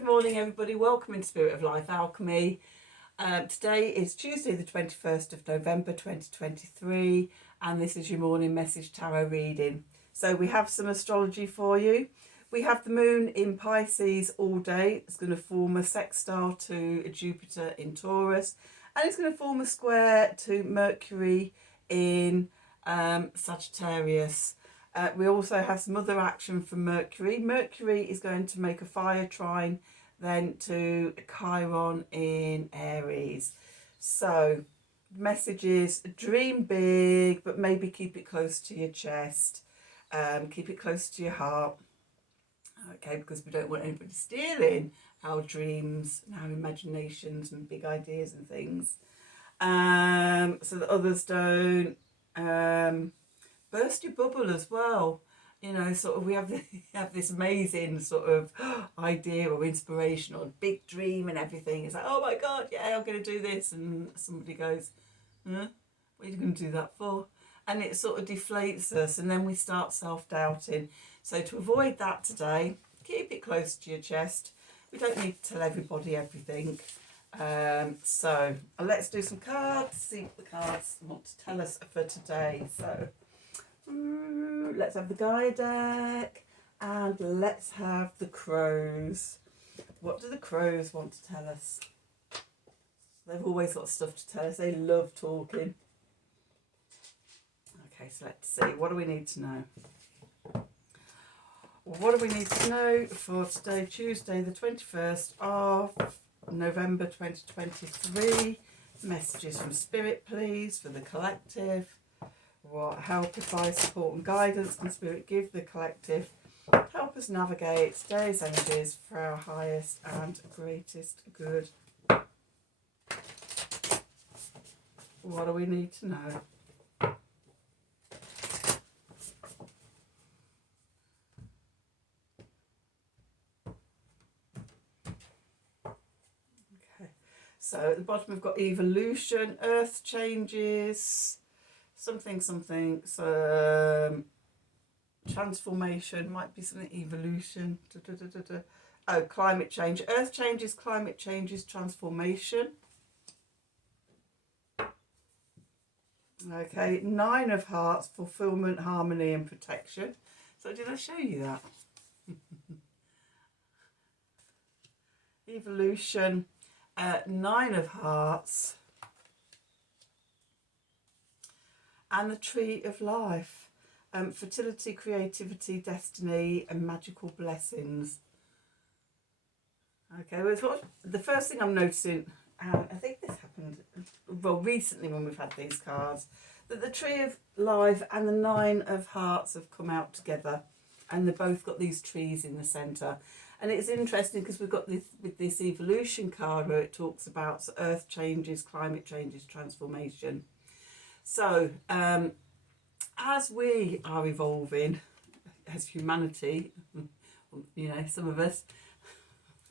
Good morning, everybody. Welcome into Spirit of Life Alchemy. Today is Tuesday, the 21st of November 2023, and this is your morning message tarot reading. So we have some astrology for you. We have the moon in Pisces all day. It's going to form a sextile to Jupiter in Taurus, and it's going to form a square to Mercury in Sagittarius. We also have some other action from Mercury. Mercury is going to make a fire trine then to Chiron in Aries. So message is dream big, but maybe keep it close to your chest. Keep it close to your heart. Okay, because we don't want anybody stealing our dreams and our imaginations and big ideas and things. So that others don't burst your bubble as well. You know, sort of we have this amazing sort of idea or inspiration or big dream and everything. It's like, oh my God, yeah, I'm going to do this. And somebody goes, huh? What are you going to do that for? And it sort of deflates us, and then we start self-doubting. So to avoid that today, keep it close to your chest. We don't need to tell everybody everything. So let's do some cards, see what the cards want to tell us for today. So let's have the Gaia deck, and let's have the crows. What do the crows want to tell us? They've always got stuff to tell us. They love talking. Okay, so let's see. What do we need to know? What do we need to know for today, Tuesday, the 21st of November 2023? Messages from Spirit, please, for the collective. What help, advice, support and guidance can Spirit give the collective? Help us navigate today's energies for our highest and greatest good. What do we need to know? Okay, so at the bottom we've got evolution, earth changes, something, some transformation, might be something, evolution, oh, climate change, earth changes, climate changes, transformation. Okay, 9 of Hearts, fulfillment, harmony and protection. So did I show you that? Evolution, 9 of Hearts, and the Tree of Life, fertility, creativity, destiny and magical blessings. Okay, well, the first thing I'm noticing, I think this happened well recently when we've had these cards, that the Tree of Life and the 9 of Hearts have come out together, and they've both got these trees in the centre. And it's interesting because we've got this with this evolution card where it talks about earth changes, climate changes, transformation. So as we are evolving as humanity, you know, some of us,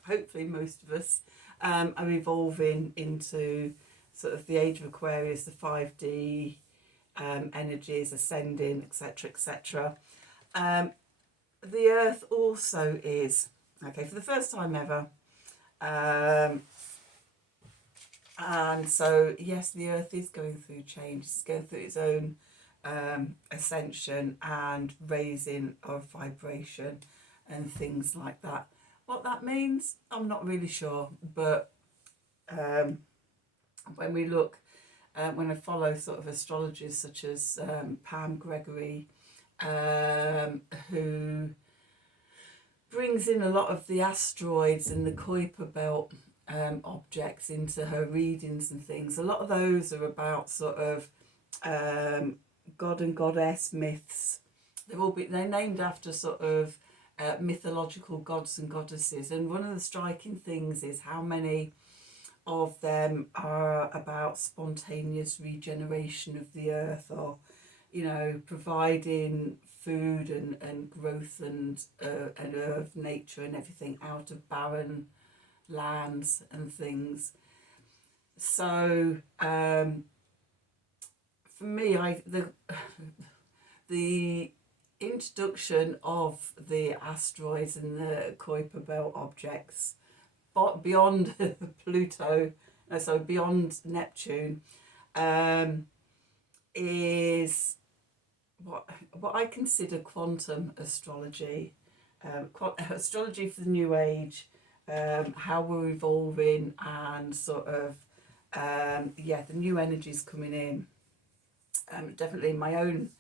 hopefully most of us, are evolving into sort of the age of Aquarius, the 5D energies, ascending, etc., etc. The earth also is, okay, for the first time ever. And so, yes, the earth is going through change. It's going through its own ascension and raising of vibration and things like that. What that means, I'm not really sure. But when we look, when I follow sort of astrologers such as Pam Gregory, who brings in a lot of the asteroids and the Kuiper belt objects into her readings and things. A lot of those are about sort of god and goddess myths. They're named after sort of mythological gods and goddesses, and one of the striking things is how many of them are about spontaneous regeneration of the earth, or, you know, providing food and growth and earth, nature and everything out of barren lands and things. So for me, the introduction of the asteroids and the Kuiper belt objects beyond Pluto, so beyond Neptune, is what I consider quantum astrology, astrology for the new age, how we're evolving, and sort of the new energies coming in. Definitely my own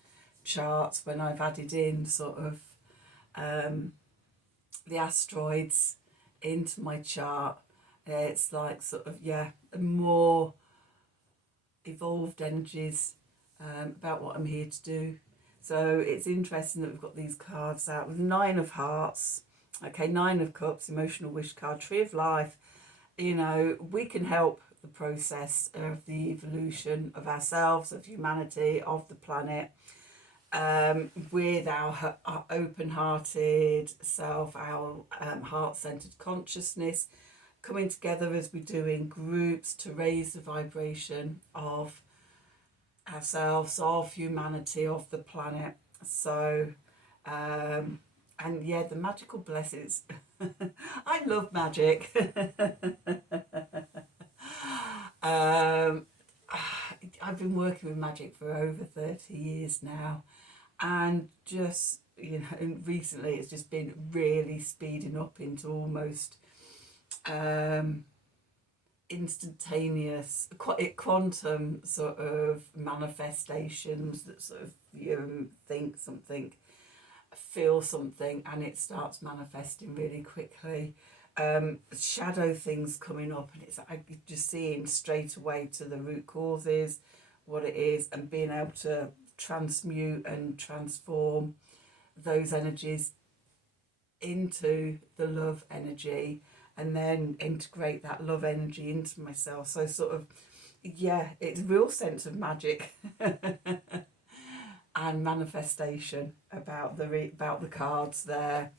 charts, when I've added in sort of the asteroids into my chart, it's like sort of more evolved energies about what I'm here to do. So it's interesting that we've got these cards out with 9 of Hearts, okay, 9 of Cups, emotional wish card, Tree of Life. You know, we can help the process of the evolution of ourselves, of humanity, of the planet, with our open-hearted self, our heart-centered consciousness, coming together as we do in groups to raise the vibration of ourselves, of humanity, of the planet. So and yeah, the magical blessings. I love magic. I've been working with magic for over 30 years now, and just, you know, recently it's just been really speeding up into almost instantaneous quantum sort of manifestations, that sort of you think something, feel something, and it starts manifesting really quickly. Shadow things coming up, and it's like just seeing straight away to the root causes, what it is, and being able to transmute and transform those energies into the love energy, and then integrate that love energy into myself. So sort of, yeah, it's a real sense of magic and manifestation about the cards there.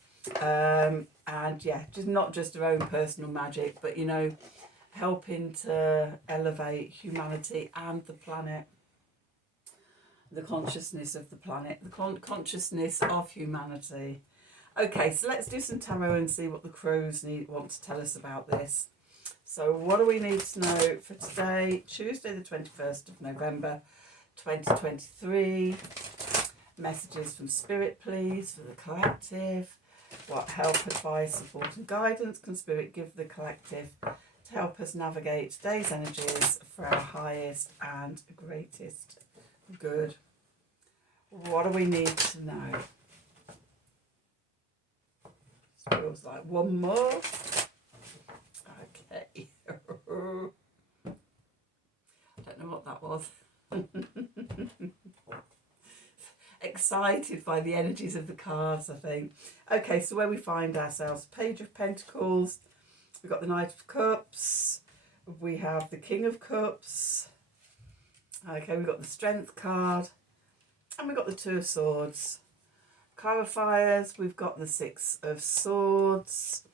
And yeah, just not just our own personal magic, but, you know, helping to elevate humanity and the planet, the consciousness of the planet, the consciousness of humanity. Okay, so let's do some tarot and see what the crows want to tell us about this. So what do we need to know for today, Tuesday the 21st of November 2023? Messages from Spirit, please, for the collective. What help, advice, support and guidance can Spirit give the collective to help us navigate today's energies for our highest and greatest good? What do we need to know? Feels like one more. Okay. I don't know what that was. Excited by the energies of the cards, I think. Okay, so where we find ourselves, Page of Pentacles, we've got the Knight of Cups, we have the King of Cups, okay, we've got the Strength card, and we've got the Two of Swords. Clarifiers, we've got the Six of Swords,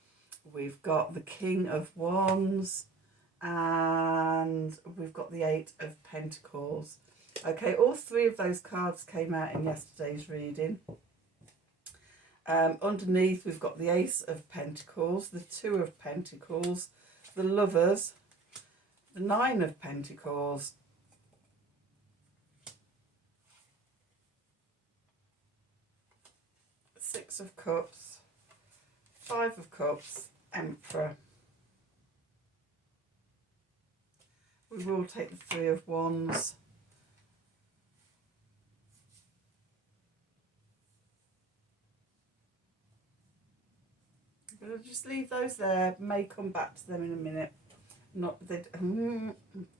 we've got the King of Wands, and we've got the Eight of Pentacles. Okay, all 3 of those cards came out in yesterday's reading. Underneath, we've got the Ace of Pentacles, the Two of Pentacles, the Lovers, the Nine of Pentacles, Six of Cups, Five of Cups, Emperor. We will take the Three of Wands. I'm going to just leave those there. May come back to them in a minute. Not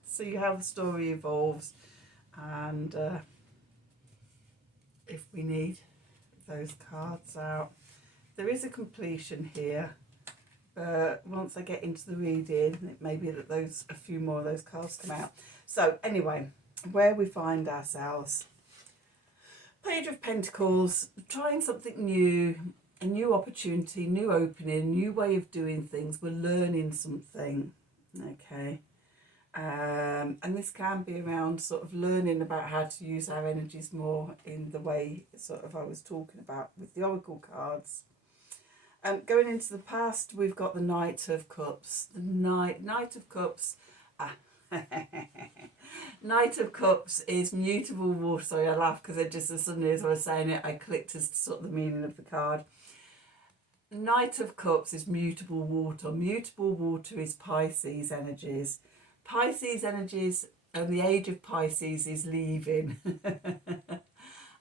see how the story evolves, and if we need those cards out. There is a completion here, but once I get into the reading, it may be that a few more of those cards come out. So anyway, where we find ourselves, Page of Pentacles, trying something new, a new opportunity, new opening, new way of doing things. We're learning something, okay? And this can be around sort of learning about how to use our energies more in the way sort of I was talking about with the Oracle cards. Going into the past, we've got the Knight of Cups. The Knight of Cups. Knight of Cups is mutable water. Sorry, I laugh because it just as suddenly as I was saying it, I clicked as to sort of the meaning of the card. Knight of Cups is mutable water. Mutable water is Pisces energies. Pisces energies, and the age of Pisces is leaving.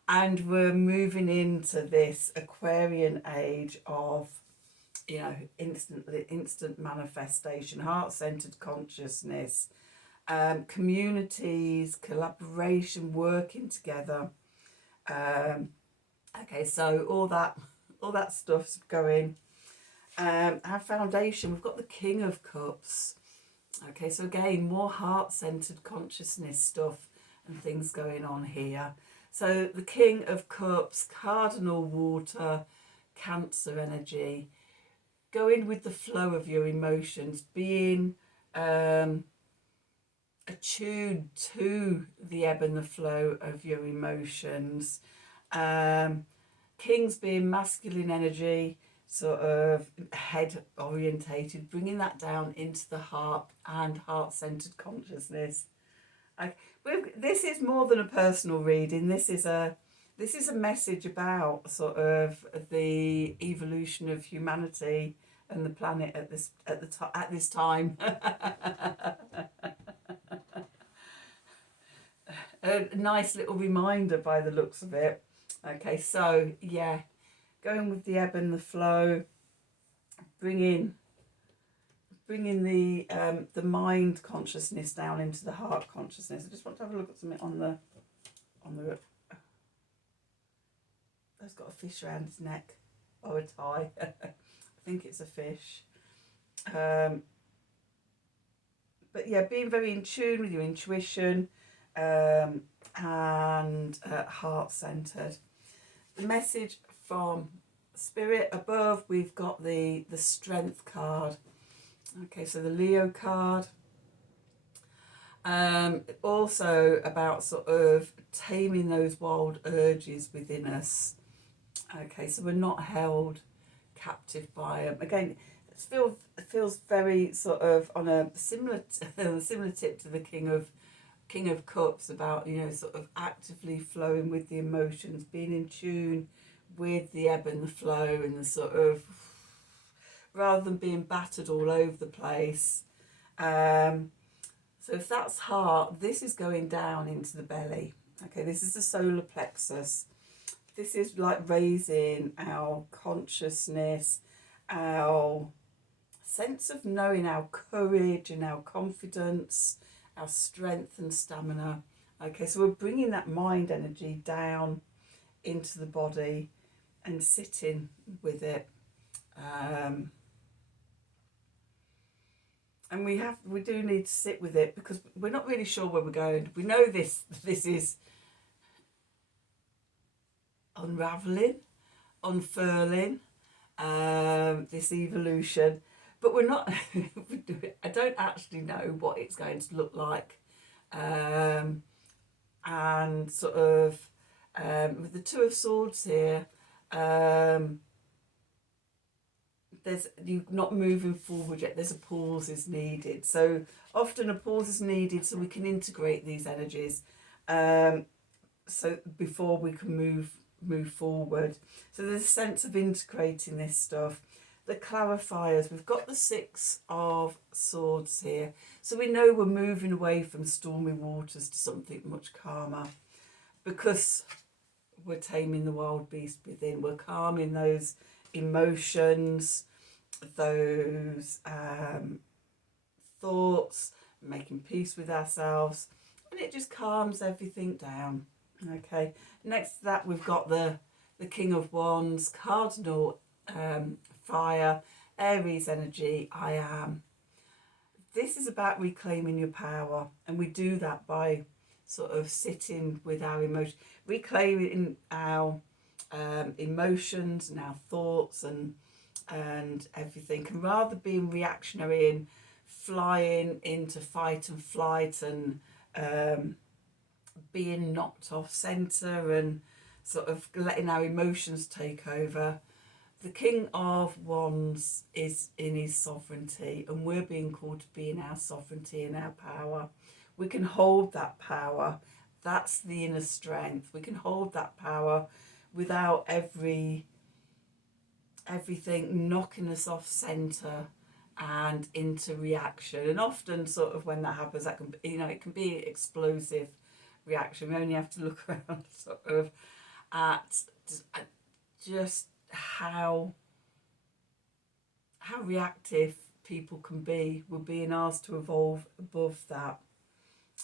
And we're moving into this Aquarian age of, you know, instant manifestation, heart-centered consciousness, communities, collaboration, working together. Okay, so all that stuff's going. Our foundation, we've got the King of Cups. Okay, so again, more heart-centered consciousness stuff and things going on here. So the King of Cups, cardinal water, Cancer energy, going with the flow of your emotions, being attuned to the ebb and the flow of your emotions. Kings being masculine energy, sort of head orientated, bringing that down into the heart and heart-centered consciousness. This is more than a personal reading. This is a message about sort of the evolution of humanity and the planet at this time. A nice little reminder by the looks of it. Okay, so yeah, going with the ebb and the flow, bringing the mind consciousness down into the heart consciousness. I just want to have a look at something on the. That's got a fish around his neck, or a tie. I think it's a fish. But yeah, being very in tune with your intuition, and heart centered. The message from Spirit above, we've got the Strength card. Okay, so the Leo card. Also about sort of taming those wild urges within us. Okay, so we're not held captive by them. Again, it feels very sort of on a similar tip to the King of Cups, about, you know, sort of actively flowing with the emotions, being in tune with the ebb and the flow, and the sort of, rather than being battered all over the place. So if that's heart, this is going down into the belly. Okay, this is the solar plexus. This is like raising our consciousness, our sense of knowing, our courage and our confidence, our strength and stamina. Okay, so we're bringing that mind energy down into the body and sitting with it. And we do need to sit with it, because we're not really sure where we're going. We know this is unraveling, unfurling, this evolution, but we're not. I don't actually know what it's going to look like, and sort of with the Two of Swords here. You're not moving forward yet. There's a pause is needed. So often a pause is needed so we can integrate these energies, so before we can move forward. So there's a sense of integrating this stuff. The clarifiers, we've got the Six of Swords here. So we know we're moving away from stormy waters to something much calmer, because we're taming the wild beast within. We're calming those emotions, those thoughts, making peace with ourselves, and it just calms everything down. Okay, next to that we've got the King of Wands, cardinal fire, Aries energy, I am. This is about reclaiming your power, and we do that by sort of sitting with our emotions, reclaiming our emotions and our thoughts and everything, and rather being reactionary and flying into fight and flight and being knocked off centre and sort of letting our emotions take over, The King of Wands is in his sovereignty, and we're being called to be in our sovereignty and our power. We can hold that power. That's the inner strength. We can hold that power without everything knocking us off centre and into reaction. And often, sort of, when that happens, that can be, it can be explosive reaction. We only have to look around, sort of, at just how reactive people can be. We're being asked to evolve above that.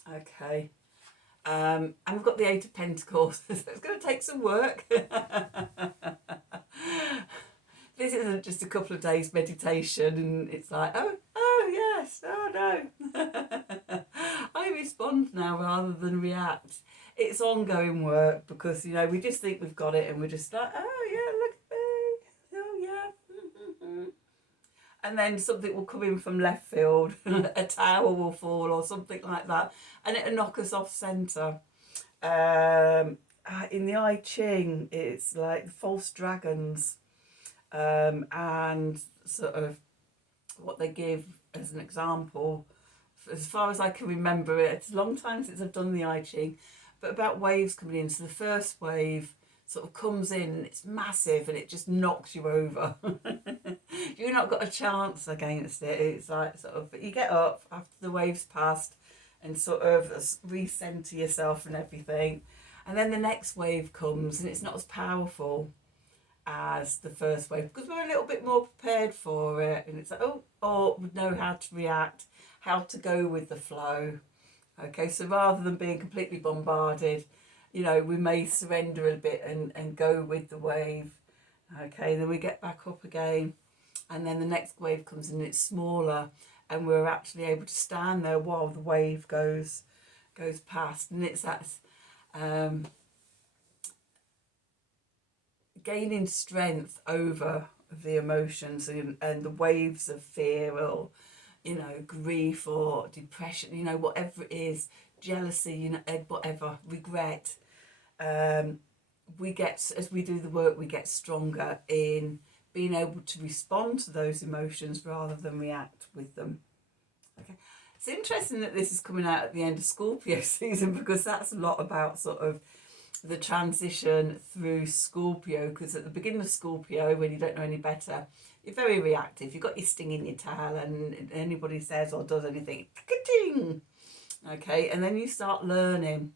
Okay. And we've got the Eight of Pentacles. So it's going to take some work. This isn't just a couple of days meditation and it's like, oh yes, oh no. I respond now rather than react. It's ongoing work because, we just think we've got it and we're just like, oh yeah, look at me. Oh yeah. And then something will come in from left field, a tower will fall or something like that, and it'll knock us off centre. In the I Ching, it's like the false dragons, and sort of what they give as an example, as far as I can remember it, it's a long time since I've done the I Ching, but about waves coming in. So the first wave sort of comes in and it's massive and it just knocks you over. You've not got a chance against it. It's like sort of, but you get up after the wave's passed and sort of recenter yourself and everything. And then the next wave comes and it's not as powerful as the first wave because we're a little bit more prepared for it. And it's like, we know how to react, how to go with the flow. Okay, so rather than being completely bombarded, we may surrender a bit and go with the wave. Okay, then we get back up again. And then the next wave comes in and it's smaller and we're actually able to stand there while the wave goes past. And it's that gaining strength over the emotions and the waves of fear or, grief or depression, whatever it is, jealousy, whatever, regret. We get, as we do the work, we get stronger in being able to respond to those emotions rather than react with them. Okay, it's interesting that this is coming out at the end of Scorpio season because that's a lot about sort of the transition through Scorpio, because at the beginning of Scorpio, when you don't know any better, you're very reactive. You've got your sting in your tail and anybody says or does anything, ka-ting! Okay, and then you start learning,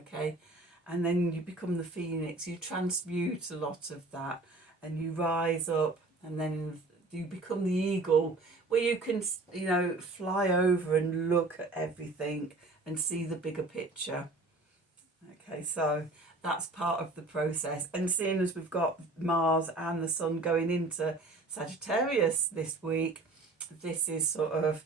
okay, and then you become the phoenix. You transmute a lot of that and you rise up, and then you become the eagle where you can, fly over and look at everything and see the bigger picture. Okay, so that's part of the process. And seeing as we've got Mars and the Sun going into Sagittarius this week, this is sort of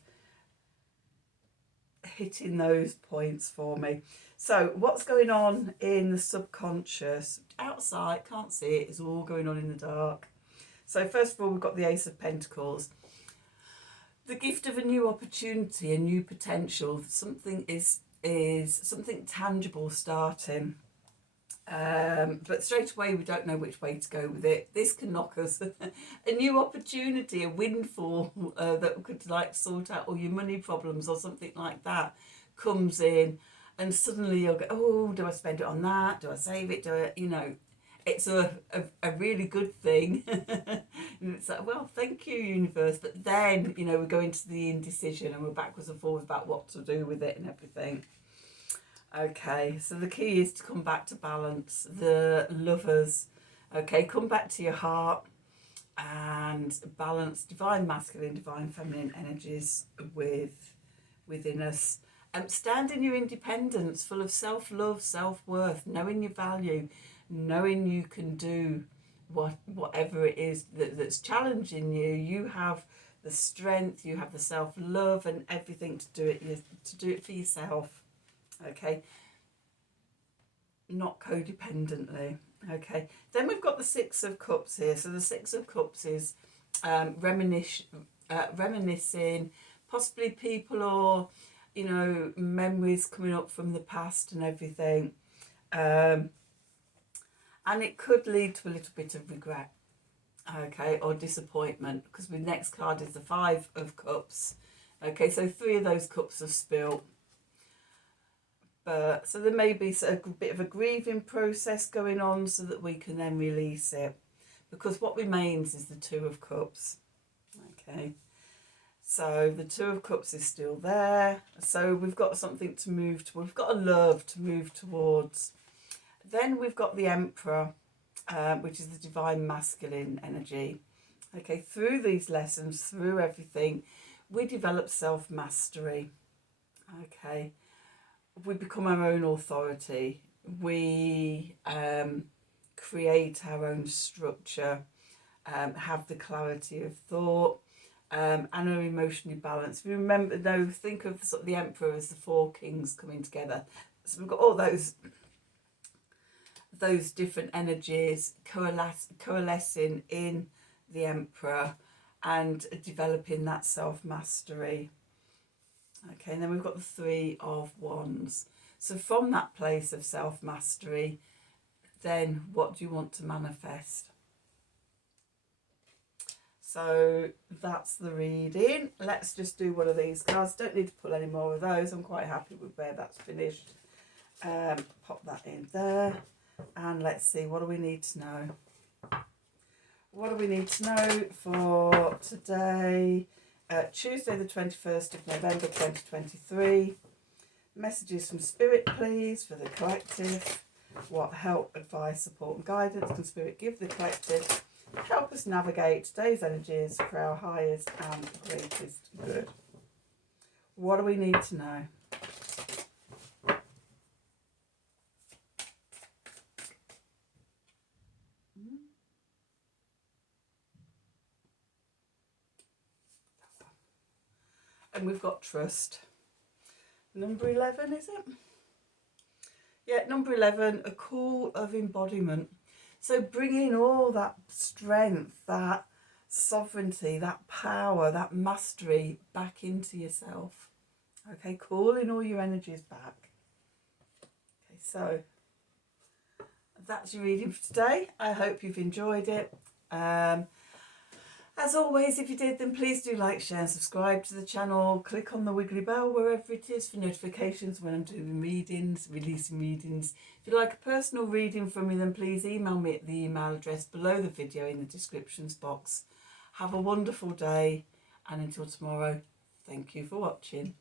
hitting those points for me. So what's going on in the subconscious? Outside, can't see it, it's all going on in the dark. So first of all, we've got the Ace of Pentacles. The gift of a new opportunity, a new potential. Something is something tangible starting. But straight away we don't know which way to go with it. This can knock us. A new opportunity, a windfall that could sort out all your money problems or something like that comes in, and suddenly you'll go, oh, do I spend it on that? Do I save it? Do I, it's a really good thing. And it's like, well, thank you, universe. But then, we go into the indecision and we're backwards and forwards about what to do with it and everything. Okay, so the key is to come back to balance. The Lovers, okay, come back to your heart and balance divine masculine, divine feminine energies within us. Stand in your independence, full of self-love, self-worth, knowing your value, knowing you can do whatever it is that's challenging you. You have the strength, you have the self-love and everything to do it for yourself. Okay, not codependently. Okay, then we've got the Six of Cups here. So the Six of Cups is reminiscing, possibly people or memories coming up from the past and everything, and it could lead to a little bit of regret. okay, or disappointment, because the next card is the Five of Cups. Okay, so 3 of those cups have spilt. But so there may be a bit of a grieving process going on so that we can then release it, because what remains is the Two of Cups. Okay, so the Two of Cups is still there, so we've got something to move to, we've got a love to move towards. Then we've got the Emperor, which is the divine masculine energy. Okay, through these lessons, through everything, we develop self-mastery. Okay, we become our own authority. We create our own structure, have the clarity of thought, and are emotionally balanced. We remember, no, think of sort of the Emperor as the 4 kings coming together. So we've got all those different energies coalescing in the Emperor and developing that self-mastery. Okay, and then we've got the 3 of Wands. So from that place of self-mastery, then what do you want to manifest? So that's the reading. Let's just do one of these cards. Don't need to pull any more of those. I'm quite happy with where that's finished. Pop that in there. And let's see, what do we need to know? What do we need to know for today? Tuesday the 21st of November 2023. Messages from Spirit, please, for the collective. What help, advice, support and guidance can Spirit give the collective? Help us navigate today's energies for our highest and greatest good. What do we need to know? And we've got trust. Number 11, is it? Yeah, number 11, a call of embodiment. So bringing all that strength, that sovereignty, that power, that mastery back into yourself. Okay, calling all your energies back. Okay, so that's your reading for today. I hope you've enjoyed it. As always, if you did, then please do like, share and subscribe to the channel. Click on the wiggly bell wherever it is for notifications when I'm doing readings, releasing readings. If you'd like a personal reading from me, then please email me at the email address below the video in the descriptions box. Have a wonderful day, and until tomorrow, thank you for watching.